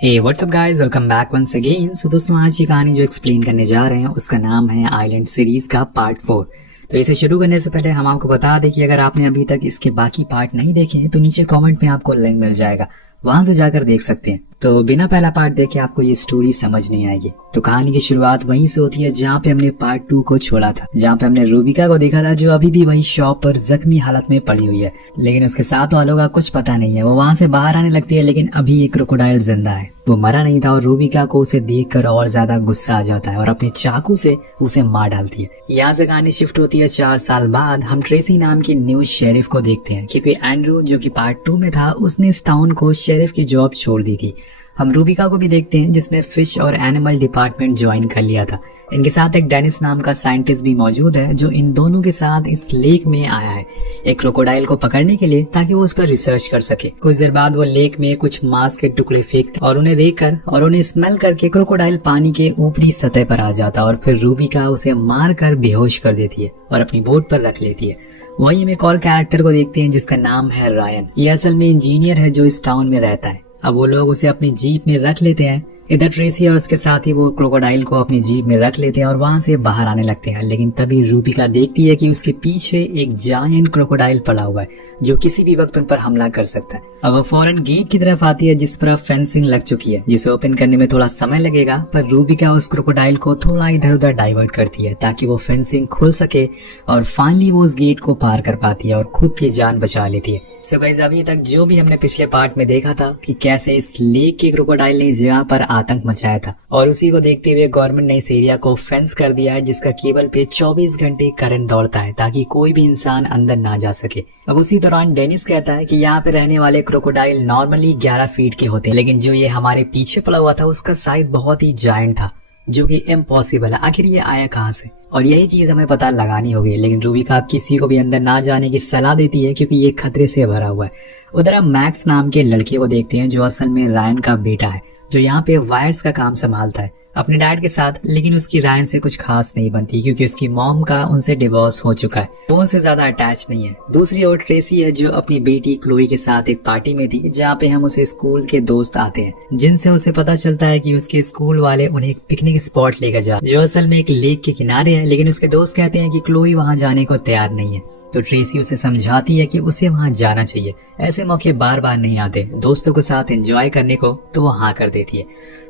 हे what's up guys, welcome back once again. So दोस्तों, आज की कहानी जो एक्सप्लेन करने जा रहे हैं उसका नाम है आइलैंड सीरीज का पार्ट 4। तो इसे शुरू करने से पहले हम आपको बता दें कि अगर आपने अभी तक इसके बाकी पार्ट नहीं देखे हैं तो नीचे कमेंट में आपको लिंक मिल जाएगा, वहां से जाकर देख सकते हैं। तो बिना पहला पार्ट देखे आपको ये स्टोरी समझ नहीं आएगी। तो कहानी की शुरुआत वहीं से होती है जहाँ पे हमने पार्ट 2 को छोड़ा था, जहाँ पे हमने रूबिका को देखा था जो अभी भी वही शॉप पर जख्मी हालत में पड़ी हुई है, लेकिन उसके साथ वालों का कुछ पता नहीं है। वो वहां से बाहर आने लगती है, लेकिन अभी एक क्रोकोडाइल जिंदा है, वो मरा नहीं था। और रूबिका को उसे देखकर और ज्यादा गुस्सा आ जाता है और अपने चाकू से उसे मार डालती है। यहाँ से कहानी शिफ्ट होती है 4 साल बाद। हम ट्रेसी नाम की न्यू शेरिफ को देखते हैं, क्योंकि एंड्रू जो कि पार्ट 2 में था उसने इस टाउन को शेरिफ की जॉब छोड़ दी थी। हम रूबिका को भी देखते हैं जिसने फिश और एनिमल डिपार्टमेंट ज्वाइन कर लिया था। इनके साथ एक डेनिस नाम का साइंटिस्ट भी मौजूद है जो इन दोनों के साथ इस लेक में आया है एक क्रोकोडाइल को पकड़ने के लिए, ताकि वो उस पर रिसर्च कर सके। कुछ देर बाद वो लेक में कुछ मांस के टुकड़े फेंकते और उन्हें देखकर और उन्हें स्मेल करके क्रोकोडाइल पानी के ऊपरी सतह पर आ जाता और फिर रूबिका उसे मार कर बेहोश कर देती है और अपनी बोट पर रख लेती है। वहीं हम एक और कैरेक्टर को देखते हैं जिसका नाम है रायन। ये असल में इंजीनियर है जो इस टाउन में रहता है। अब वो लोग उसे अपनी जीप में रख लेते हैं। इधर ट्रेसी और उसके साथ ही वो क्रोकोडाइल को अपनी जीप में रख लेते हैं और वहां से बाहर आने लगते हैं। लेकिन तभी रूबिका देखती है कि उसके पीछे एक जायंट क्रोकोडाइल पड़ा हुआ है जो किसी भी वक्त उन पर हमला कर सकता है। अब वो फौरन गेट की तरफ आती है जिस पर फेंसिंग लग चुकी है, जिसे ओपन करने में थोड़ा समय लगेगा, पर रूबिका उस क्रोकोडाइल को थोड़ा इधर उधर डाइवर्ट करती है ताकि वो फेंसिंग खुल सके और फाइनली वो उस गेट को पार कर पाती है और खुद की जान बचा लेती है। सो गाइस, अभी तक जो भी हमने पिछले पार्ट में देखा था कि कैसे इस लेक के क्रोकोडाइल ने इस जगह पर आतंक मचाया था, और उसी को देखते हुए गवर्नमेंट ने इस एरिया को फेंस कर दिया है जिसका केबल पे 24 घंटे करंट दौड़ता है ताकि कोई भी इंसान अंदर ना जा सके। अब उसी दौरान डेनिस कहता है कि यहाँ पे रहने वाले क्रोकोडाइल नॉर्मली 11 फीट के होते हैं, लेकिन जो ये हमारे पीछे पड़ा हुआ था उसका साइज बहुत ही जायंट था, जो कि इम्पॉसिबल है। आखिर ये आया कहाँ से, और यही चीज हमें पता लगानी होगी। लेकिन रूबिका आप किसी को भी अंदर ना जाने की सलाह देती है क्योंकि ये खतरे से भरा हुआ है। उधर हम मैक्स नाम के लड़के को देखते हैं जो असल में रायन का बेटा है, जो यहाँ पे वायर्स का काम संभालता है अपने डैड के साथ। लेकिन उसकी रायन से कुछ खास नहीं बनती क्योंकि उसकी मॉम का उनसे डिवोर्स हो चुका है, वो उनसे ज्यादा अटैच नहीं है। दूसरी ओर ट्रेसी है जो अपनी बेटी क्लोई के साथ एक पार्टी में थी जहाँ पे हम उसे स्कूल के दोस्त आते हैं, जिनसे उसे पता चलता है कि उसके स्कूल वाले उन्हें एक पिकनिक स्पॉट लेकर जा, जो असल में एक लेक के किनारे है। लेकिन उसके दोस्त कहते हैं कि क्लोई वहाँ जाने को तैयार नहीं है, तो ट्रेसी उसे समझाती है कि उसे वहां जाना चाहिए, ऐसे मौके बार बार नहीं आते दोस्तों के साथ एंजॉय करने को, तो वो हाँ कर देती है।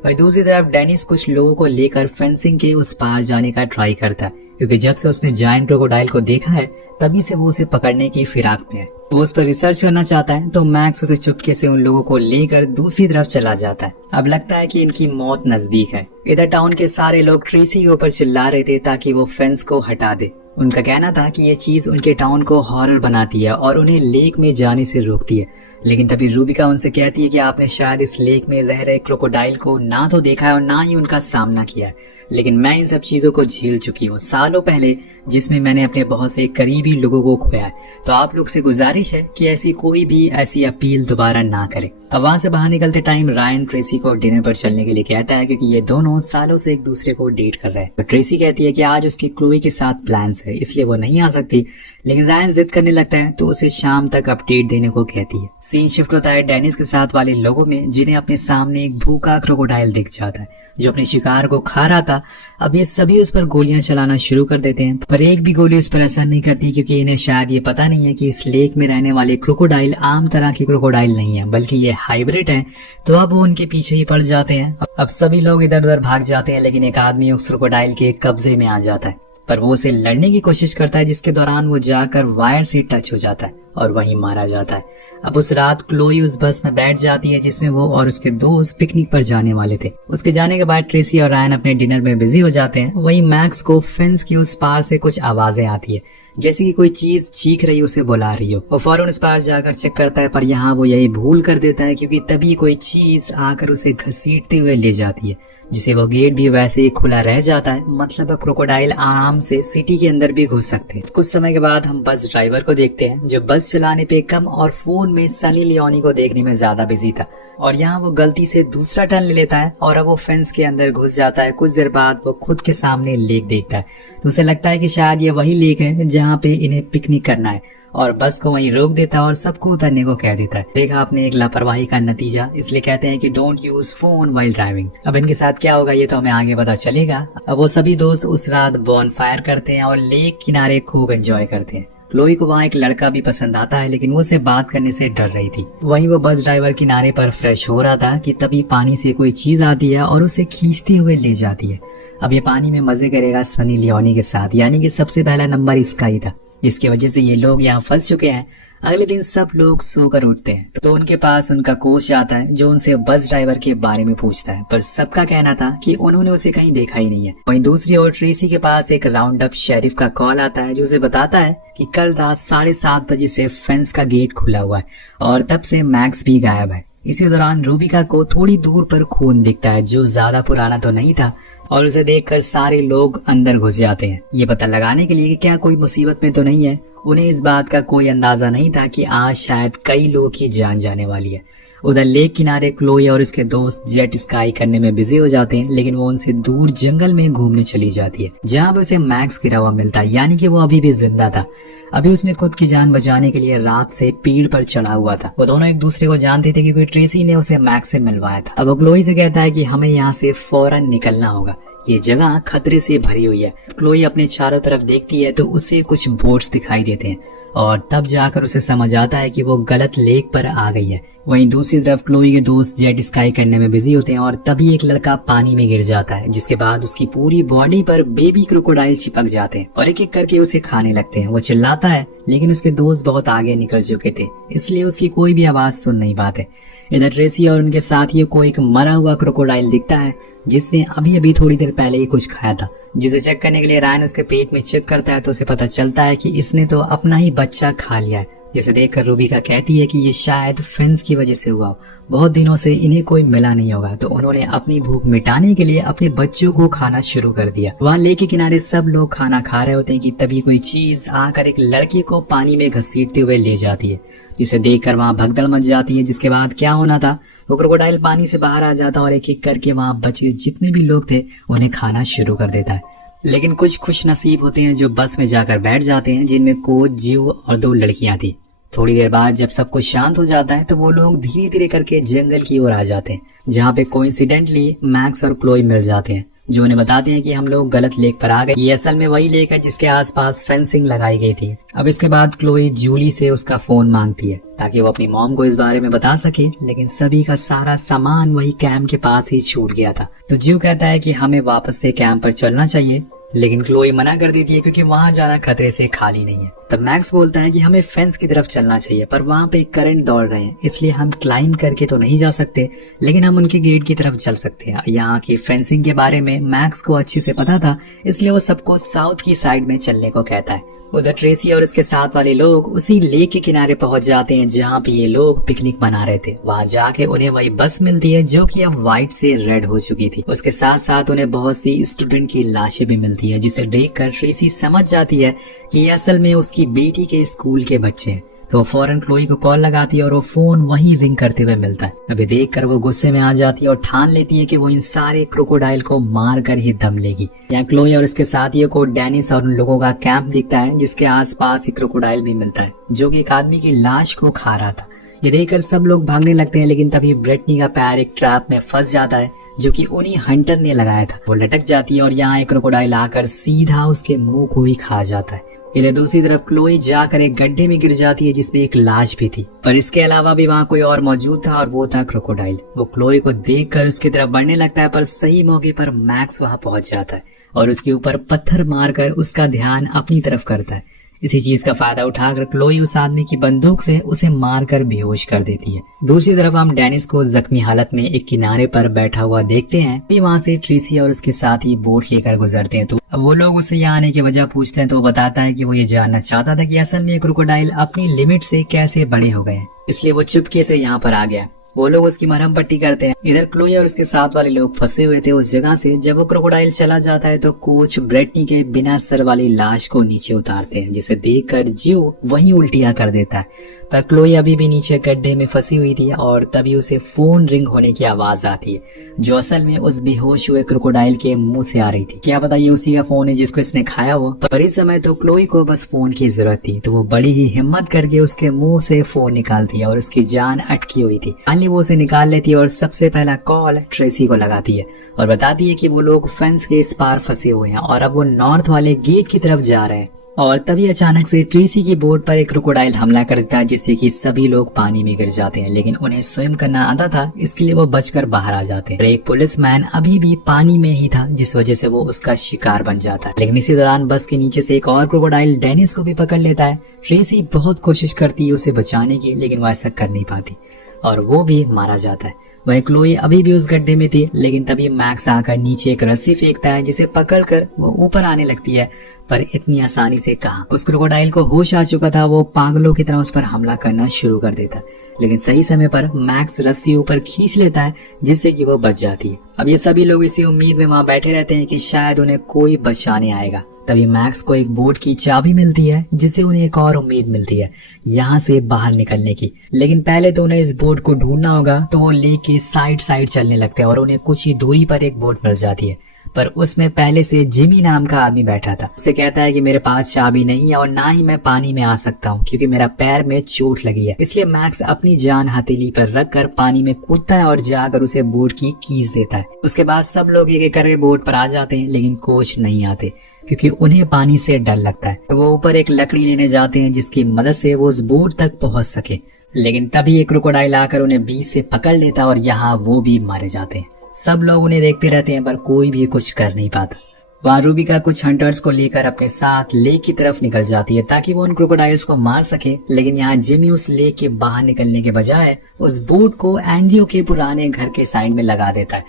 वहीं दूसरी तरफ डेनिस कुछ लोगों को लेकर फेंसिंग के उस पार जाने का ट्राई करता है, क्योंकि जब से उसने जायंट क्रोकोडाइल को देखा है तभी से वो उसे पकड़ने की फिराक में है। वो उस पर रिसर्च करना चाहता है, तो मैक्स उसे चुपके से उन लोगों को लेकर दूसरी तरफ चला जाता है। अब लगता है कि इनकी मौत नजदीक है। इधर टाउन के सारे लोग ट्रेसी के ऊपर चिल्ला रहे थे ताकि वो फेंस को हटा दे। उनका कहना था कि ये चीज उनके टाउन को हॉरर बनाती है और उन्हें लेक में जाने से रोकती है। लेकिन तभी रूबिका उनसे कहती है कि आपने शायद इस लेक में रह रहे क्रोकोडाइल को ना तो देखा है और ना ही उनका सामना किया है, लेकिन मैं इन सब चीजों को झेल चुकी हूँ सालों पहले, जिसमें मैंने अपने बहुत से करीबी लोगों को खोया है। तो आप लोग से गुजारिश है कि ऐसी कोई भी ऐसी अपील दोबारा ना करे। अब वहां से बाहर निकलते टाइम रायन ट्रेसी को डिनर पर चलने के लिए कहता है, क्योंकि ये दोनों सालों से एक दूसरे को डेट कर रहे हैं। तो ट्रेसी कहती है कि आज उसकी क्लोई के साथ प्लान्स है, इसलिए वो नहीं आ सकती। लेकिन रायन जिद करने लगता है तो उसे शाम तक अपडेट देने को कहती है। सीन शिफ्ट होता है डेनिस के साथ वाले लोगों में, जिन्हें अपने सामने एक भूखा क्रोकोडाइल दिख जाता है जो अपने शिकार को खा रहा था। अब ये सभी उस पर गोलियां चलाना शुरू कर देते हैं, पर एक भी गोली उस पर असर नहीं करती, क्योंकि इन्हें शायद ये पता नहीं है कि इस लेक में रहने वाले क्रोकोडाइल आम तरह के क्रोकोडाइल नहीं है, बल्कि ये हाइब्रिड है। तो अब वो उनके पीछे ही पड़ जाते हैं। अब सभी लोग इधर उधर भाग जाते हैं, लेकिन एक आदमी उस क्रोकोडाइल के कब्जे में आ जाता है, पर वो उसे लड़ने की कोशिश करता है, जिसके दौरान वो जाकर वायर से टच हो जाता है और वहीं मारा जाता है। अब उस रात क्लोई उस बस में बैठ जाती है जिसमें वो और उसके दोस्त पिकनिक पर जाने वाले थे। उसके जाने के बाद ट्रेसी और रायन अपने डिनर में बिजी हो जाते हैं। वहीं मैक्स को फेंस की उस पार से कुछ आवाजें आती है, जैसे कि कोई चीज चीख रही उसे बुला रही हो। वो फौरन उस पार जाकर चेक करता है, पर यहाँ वो यही भूल कर देता है, क्योंकि तभी कोई चीज आकर उसे घसीटते हुए ले जाती है, जिसे वो गेट भी वैसे ही खुला रह जाता है। मतलब क्रोकोडाइल आराम से सिटी के अंदर भी घुस सकते हैं। कुछ समय के बाद हम बस ड्राइवर को देखते हैं जो बस चलाने पे कम और फोन में सनी लियोनी को देखने में ज्यादा बिजी था, और यहाँ वो गलती से दूसरा टर्न ले लेता है और अब वो फेंस के अंदर घुस जाता है। कुछ देर बाद वो खुद के सामने लेक देखता है, तो उसे लगता है कि शायद ये वही लेक है जहाँ पे इन्हें पिकनिक करना है, और बस को वहीं रोक देता है और सबको उतरने को कह देता है। देखा आपने एक लापरवाही का नतीजा, इसलिए कहते हैं कि don't use phone while driving. अब इनके साथ क्या होगा ये तो हमें आगे पता चलेगा। अब वो सभी दोस्त उस रात बॉनफायर करते हैं और लेक किनारे खूब एंजॉय करते हैं। क्लोई को वहाँ एक लड़का भी पसंद आता है, लेकिन वो उससे बात करने से डर रही थी। वहीं वो बस ड्राइवर किनारे पर फ्रेश हो रहा था कि तभी पानी से कोई चीज आती है और उसे खींचते हुए ले जाती है। अब ये पानी में मजे करेगा सनी लियोनी के साथ, यानी कि सबसे पहला नंबर इसका ही था, जिसकी वजह से ये लोग यहाँ फंस चुके हैं। अगले दिन सब लोग सोकर उठते हैं तो उनके पास उनका कोच आता है जो उनसे बस ड्राइवर के बारे में पूछता है, पर सबका कहना था कि उन्होंने उसे कहीं देखा ही नहीं है। वहीं दूसरी ओर ट्रेसी के पास एक राउंड अप शेरिफ का कॉल आता है जो उसे बताता है कि कल रात 7:30 बजे से फेंस का गेट खुला हुआ है और तब से मैक्स भी गायब है। इसी दौरान रूबिका को थोड़ी दूर पर खून दिखता है जो ज्यादा पुराना तो नहीं था और उसे देखकर सारे लोग अंदर घुस जाते हैं, ये पता लगाने के लिए कि क्या कोई मुसीबत में तो नहीं है। उन्हें इस बात का कोई अंदाजा नहीं था कि आज शायद कई लोगों की जान जाने वाली है। उधर लेक किनारे क्लोई और उसके दोस्त जेट स्काई करने में बिजी हो जाते हैं, लेकिन वो उनसे दूर जंगल में घूमने चली जाती है जहाँ पे उसे मैक्स गिरा हुआ मिलता है, यानी कि वो अभी भी जिंदा था। अभी उसने खुद की जान बचाने के लिए रात से पेड़ पर चढ़ा हुआ था। वो दोनों एक दूसरे को जानते थे क्योंकि ट्रेसी ने उसे मैक्स से मिलवाया था। अब वो क्लोई से कहता है कि हमें यहाँ से फौरन निकलना होगा, ये जगह खतरे से भरी हुई है। क्लोई अपने चारों तरफ देखती है तो उसे कुछ बोट्स दिखाई देते हैं और तब जाकर उसे समझ आता है कि वो गलत लेक पर आ गई है। वहीं दूसरी तरफ क्लोई के दोस्त जेट स्काई करने में बिजी होते हैं और तभी एक लड़का पानी में गिर जाता है, जिसके बाद उसकी पूरी बॉडी पर बेबी क्रोकोडाइल चिपक जाते हैं और एक एक करके उसे खाने लगते हैं। वो चिल्लाता है लेकिन उसके दोस्त बहुत आगे निकल चुके थे, इसलिए उसकी कोई भी आवाज सुन नहीं पाते। इधर ट्रेसी और उनके साथियों को एक मरा हुआ क्रोकोडाइल दिखता है जिसने अभी अभी थोड़ी देर पहले ही कुछ खाया था, जिसे चेक करने के लिए रायन उसके पेट में चेक करता है तो उसे पता चलता है कि इसने तो अपना ही बच्चा खा लिया है। जिसे देखकर रूबिका कहती है कि ये शायद फेंस की वजह से हुआ हो, बहुत दिनों से इन्हें कोई मिला नहीं होगा, तो उन्होंने अपनी भूख मिटाने के लिए अपने बच्चों को खाना शुरू कर दिया। वहाँ लेक के किनारे सब लोग खाना खा रहे होते हैं कि तभी कोई चीज आकर एक लड़की को पानी में घसीटते हुए ले जाती है, जिसे देखकर वहाँ भगदड़ मच जाती है। जिसके बाद क्या होना था, वो क्रोकोडाइल पानी से बाहर आ जाता और एक एक करके वहाँ बचे जितने भी लोग थे उन्हें खाना शुरू कर देता है। लेकिन कुछ खुश नसीब होते हैं जो बस में जाकर बैठ जाते हैं, जिनमें कोच, जीव और 2 लड़कियां थी। थोड़ी देर बाद जब सब कुछ शांत हो जाता है तो वो लोग धीरे धीरे करके जंगल की ओर आ जाते हैं, जहाँ पे कोइंसिडेंटली मैक्स और क्लोई मिल जाते हैं, जो उन्हें बताते हैं कि हम लोग गलत लेक पर आ गए। ये असल में वही लेक है जिसके आसपास फेंसिंग लगाई गई थी। अब इसके बाद क्लोई जूली से उसका फोन मांगती है ताकि वो अपनी मॉम को इस बारे में बता सके, लेकिन सभी का सारा सामान वही कैंप के पास ही छूट गया था। तो जीव कहता है कि हमें वापस से कैंप पर चलना चाहिए, लेकिन क्लोई मना कर देती है क्योंकि वहां जाना खतरे से खाली नहीं है। तब मैक्स बोलता है कि हमें फेंस की तरफ चलना चाहिए, पर वहां पे करंट दौड़ रहे हैं, इसलिए हम क्लाइंब करके तो नहीं जा सकते, लेकिन हम उनके गेट की तरफ चल सकते हैं। यहाँ की फेंसिंग के बारे में मैक्स को अच्छे से पता था, इसलिए वो सबको साउथ की साइड में चलने को कहता है। उधर ट्रेसी और उसके साथ वाले लोग उसी लेक के किनारे पहुंच जाते हैं जहाँ पे ये लोग पिकनिक मना रहे थे। वहाँ जाके उन्हें वही बस मिलती है जो कि अब व्हाइट से रेड हो चुकी थी। उसके साथ साथ उन्हें बहुत सी स्टूडेंट की लाशें भी मिलती है, जिसे देखकर ट्रेसी समझ जाती है कि ये असल में उसकी बेटी के स्कूल के बच्चे हैं। तो फौरन क्लोई को कॉल लगाती है और वो फोन वहीं रिंग करते हुए मिलता है। अभी देखकर वो गुस्से में आ जाती है और ठान लेती है कि वो इन सारे क्रोकोडाइल को मार कर ही दम लेगी। यहाँ क्लोई और उसके साथियों को डेनिस और उन लोगों का कैंप दिखता है, जिसके आसपास एक क्रोकोडाइल भी मिलता है जो कि एक आदमी की लाश को खा रहा था। ये देखकर सब लोग भागने लगते हैं, लेकिन तभी ब्रिटनी का पैर एक ट्रैप में फंस जाता है जो कि उन्हीं हंटर ने लगाया था। वो लटक जाती है और यहाँ एक क्रोकोडाइल आकर सीधा उसके मुंह को ही खा जाता है। इधर दूसरी तरफ क्लोई जाकर एक गड्ढे में गिर जाती है जिसमें एक लाश भी थी, पर इसके अलावा भी वहाँ कोई और मौजूद था और वो था क्रोकोडाइल। वो क्लोई को देखकर उसकी तरफ बढ़ने लगता है, पर सही मौके पर मैक्स वहाँ पहुंच जाता है और उसके ऊपर पत्थर मारकर उसका ध्यान अपनी तरफ करता है। इसी चीज का फायदा उठाकर क्लोई उस आदमी की बंदूक से उसे मारकर बेहोश कर देती है। दूसरी तरफ हम डेनिस को जख्मी हालत में एक किनारे पर बैठा हुआ देखते हैं। फिर वहाँ से ट्रेसी और उसके साथी बोट लेकर गुजरते हैं। तो अब वो लोग उससे यहाँ आने की वजह पूछते हैं तो वो बताता है कि वो ये जानना चाहता था कि असल में क्रोकोडाइल अपनी लिमिट से कैसे बड़े हो गए, इसलिए वो चुपके से यहाँ पर आ गया। वो लोग उसकी मरहम पट्टी करते हैं। इधर क्लोई और उसके साथ वाले लोग फंसे हुए थे उस जगह से। जब वो क्रोकोडाइल चला जाता है तो कोच ब्रिटनी के बिना सर वाली लाश को नीचे उतारते हैं, जिसे देखकर जीव वहीं उल्टिया कर देता है। पर क्लोई अभी भी नीचे गड्ढे में फंसी हुई थी और तभी उसे फोन रिंग होने की आवाज आती है, जो असल में उस बेहोश हुए क्रोकोडाइल के मुंह से आ रही थी। क्या पता ये उसी का फोन है जिसको इसने खाया हो। पर इस समय तो क्लोई को बस फोन की जरूरत थी, तो वो बड़ी ही हिम्मत करके उसके मुंह से फोन निकालती है और उसकी जान अटकी हुई थी। फाइनली वो उसे निकाल लेती है और सबसे पहला कॉल ट्रेसी को लगाती है और बताती है कि वो लोग फेंस के इस पार फंसे हुए हैं और अब वो नॉर्थ वाले गेट की तरफ जा रहे हैं। और तभी अचानक से ट्रेसी की बोट पर एक क्रोकोडाइल हमला कर देता है, जिससे कि सभी लोग पानी में गिर जाते हैं। लेकिन उन्हें स्विम करना आता था, इसके लिए वो बचकर बाहर आ जाते हैं। एक पुलिसमैन अभी भी पानी में ही था, जिस वजह से वो उसका शिकार बन जाता है। लेकिन इसी दौरान बस के नीचे से एक और क्रोकोडाइल डेनिस को भी पकड़ लेता है। ट्रेसी बहुत कोशिश करती है उसे बचाने की, लेकिन वो ऐसा कर नहीं पाती और वो भी मारा जाता है। वही क्लोई अभी भी उस गड्ढे में थी, लेकिन तभी मैक्स आकर नीचे एक रस्सी फेंकता है, जिसे पकड़कर वो ऊपर आने लगती है। पर इतनी आसानी से कहां। उस क्रोकोडाइल को होश आ चुका था, वो पागलों की तरह उस पर हमला करना शुरू कर देता है। लेकिन सही समय पर मैक्स रस्सी ऊपर खींच लेता है, जिससे कि वो बच जाती है। अब ये सभी लोग इसी उम्मीद में वहां बैठे रहते हैं कि शायद उन्हें कोई बचाने आएगा। तभी मैक्स को एक बोट की चाबी मिलती है, जिससे उन्हें एक और उम्मीद मिलती है यहाँ से बाहर निकलने की। लेकिन पहले तो उन्हें इस बोट को ढूंढना होगा, तो वो लेके साइड चलने लगते हैं और उन्हें कुछ ही दूरी पर एक बोट मिल जाती है। पर उसमें पहले से जिमी नाम का आदमी बैठा था। उसे कहता है कि मेरे पास चाबी नहीं है और ना ही मैं पानी में आ सकता हूँ, क्योंकि मेरा पैर में चोट लगी है। इसलिए मैक्स अपनी जान हथेली पर रखकर पानी में कूदता है और जाकर उसे बोट की कीज देता है। उसके बाद सब लोग एक एक करके बोट पर आ जाते हैं, लेकिन कोच नहीं आते, क्योंकि उन्हें पानी से डर लगता है। तो वो ऊपर एक लकड़ी लेने जाते हैं, जिसकी मदद से वो उस बोट तक पहुंच सके। लेकिन तभी एक क्रोकोडाइल आकर उन्हें बीच से पकड़ लेता और यहाँ वो भी मारे जाते हैं। सब लोग उन्हें देखते रहते हैं, पर कोई भी कुछ कर नहीं पाता। वहाँ रूबिका कुछ हंटर्स को लेकर अपने साथ लेक की तरफ निकल जाती है, ताकि वो उन क्रोकोडाइल्स को मार सके। लेकिन यहाँ जिमी उस लेक के बाहर निकलने के बजाय उस बोट को एंड्रियो के पुराने घर के साइड में लगा देता है।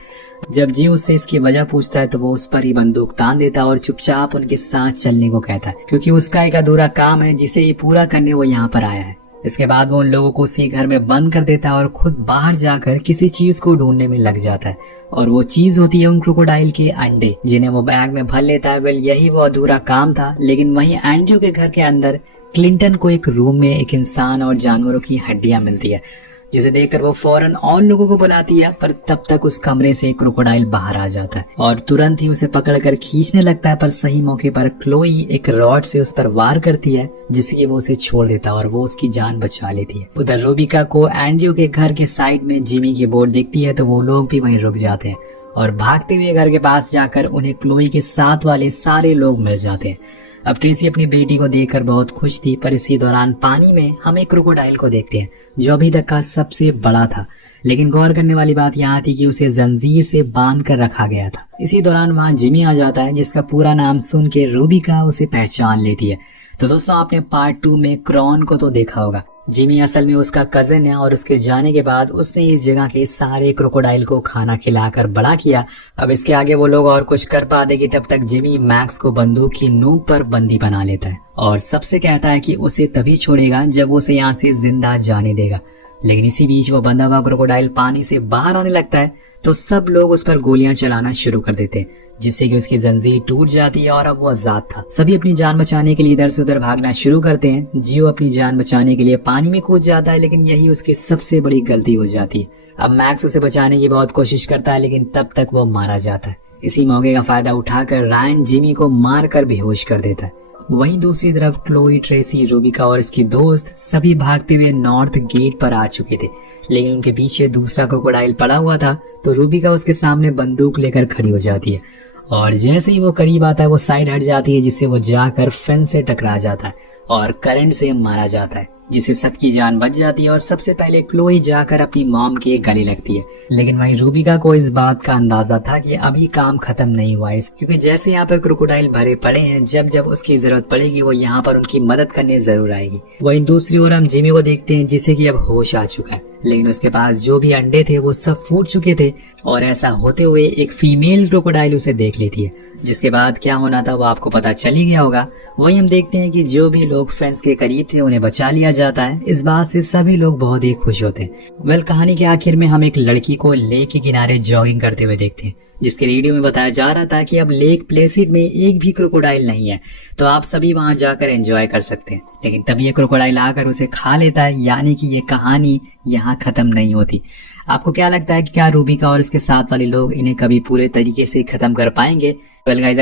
जब जी उससे इसकी वजह पूछता है, तो वो उस पर ही बंदूक तान देता है और चुपचाप उनके साथ चलने को कहता है, क्योंकि उसका एक अधूरा काम है जिसे ये पूरा करने वो यहाँ पर आया है। इसके बाद वो उन लोगों को उसी घर में बंद कर देता है और खुद बाहर जाकर किसी चीज को ढूंढने में लग जाता है। और वो चीज होती है उन क्रोकोडाइल के अंडे, जिन्हें वो बैग में भर लेता है। वेल, यही वो अधूरा काम था। लेकिन वहीं एंड्रयू के घर के अंदर क्लिंटन को एक रूम में एक इंसान और जानवरों की हड्डियां मिलती है, जिसे देखकर वो फौरन और लोगों को बुलाती है। पर तब तक उस कमरे से एक क्रोकोडाइल बाहर आ जाता है और तुरंत ही उसे पकड़कर खींचने लगता है। पर सही मौके पर क्लोई एक रॉड से उस पर वार करती है, जिससे वो उसे छोड़ देता है और वो उसकी जान बचा लेती है। उधर रूबिका को एंड्रयू के घर के साइड में जिमी की बोट दिखती है, तो वो लोग भी वहीं रुक जाते हैं और भागते हुए घर के पास जाकर उन्हें क्लोई के साथ वाले सारे लोग मिल जाते हैं। अब ट्रेसी अपनी बेटी को देखकर बहुत खुश थी, पर इसी दौरान पानी में हम एक क्रोकोडाइल को देखते हैं, जो अभी तक का सबसे बड़ा था। लेकिन गौर करने वाली बात यहाँ थी कि उसे जंजीर से बांध कर रखा गया था। इसी दौरान वहाँ जिमी आ जाता है, जिसका पूरा नाम सुन के रूबिका उसे पहचान लेती है। तो दोस्तों, आपने पार्ट 2 में क्रॉन को तो देखा होगा। जिमी असल में उसका कजिन है और उसके जाने के बाद उसने इस जगह के सारे क्रोकोडाइल को खाना खिलाकर बड़ा किया। अब इसके आगे वो लोग और कुछ कर पाते कि तब तक जिमी मैक्स को बंदूक की नोक पर बंदी बना लेता है और सबसे कहता है कि उसे तभी छोड़ेगा जब वो उसे यहाँ से जिंदा जाने देगा। लेकिन इसी बीच वो बंधा हुआ क्रोकोडाइल पानी से बाहर आने लगता है, तो सब लोग उस पर गोलियां चलाना शुरू कर देते हैं, जिससे कि उसकी जंजीर टूट जाती है और अब वो आजाद था। सभी अपनी जान बचाने के लिए इधर से उधर भागना शुरू करते हैं। जियो अपनी जान बचाने के लिए पानी में कूद जाता है, लेकिन यही उसकी सबसे बड़ी गलती हो जाती है। अब मैक्स उसे बचाने की बहुत कोशिश करता है, लेकिन तब तक वो मारा जाता है। इसी मौके का फायदा उठाकर रायन जिमी को मार कर बेहोश कर देता है। वहीं दूसरी तरफ क्लोई, ट्रेसी, रूबिका और इसकी दोस्त सभी भागते हुए नॉर्थ गेट पर आ चुके थे, लेकिन उनके पीछे दूसरा क्रोकोडाइल पड़ा हुआ था। तो रूबिका उसके सामने बंदूक लेकर खड़ी हो जाती है और जैसे ही वो करीब आता है वो साइड हट जाती है, जिससे वो जाकर फेंस से टकरा जाता है और करंट से मारा जाता है, जिससे सबकी जान बच जाती है। और सबसे पहले क्लोई जाकर अपनी मॉम के गले लगती है। लेकिन वहीं रूबिका को इस बात का अंदाजा था कि अभी काम खत्म नहीं हुआ है, क्योंकि जैसे यहाँ पर क्रोकोडाइल भरे पड़े हैं, जब जब उसकी जरूरत पड़ेगी वो यहाँ पर उनकी मदद करने जरूर आएगी। वहीं दूसरी ओर हम जिमी को देखते हैं, जिसे कि अब होश आ चुका है, लेकिन उसके पास जो भी अंडे थे वो सब फूट चुके थे। और ऐसा होते हुए एक फीमेल क्रोकोडाइल उसे देख लेती है, जिसके बाद क्या होना था वो आपको पता चल ही गया होगा। वहीं हम देखते हैं कि जो भी लोग फेंस के करीब थे उन्हें बचा लिया जाता है। इस बात से सभी लोग बहुत ही खुश होते हैं। वेल, कहानी के आखिर में हम एक लड़की को लेक के किनारे जॉगिंग करते हुए देखते हैं, जिसके रेडियो में बताया जा रहा था कि अब लेक प्लेसिड में एक भी क्रोकोडाइल नहीं है, तो आप सभी वहां जाकर एंजॉय कर सकते हैं। लेकिन तभी ये क्रोकोडाइल आकर उसे खा लेता है, यानी कि ये कहानी यहाँ खत्म नहीं होती। आपको क्या लगता है कि क्या रूबिका और इसके साथ वाले लोग इन्हें कभी पूरे तरीके से खत्म कर पाएंगे? Well guys,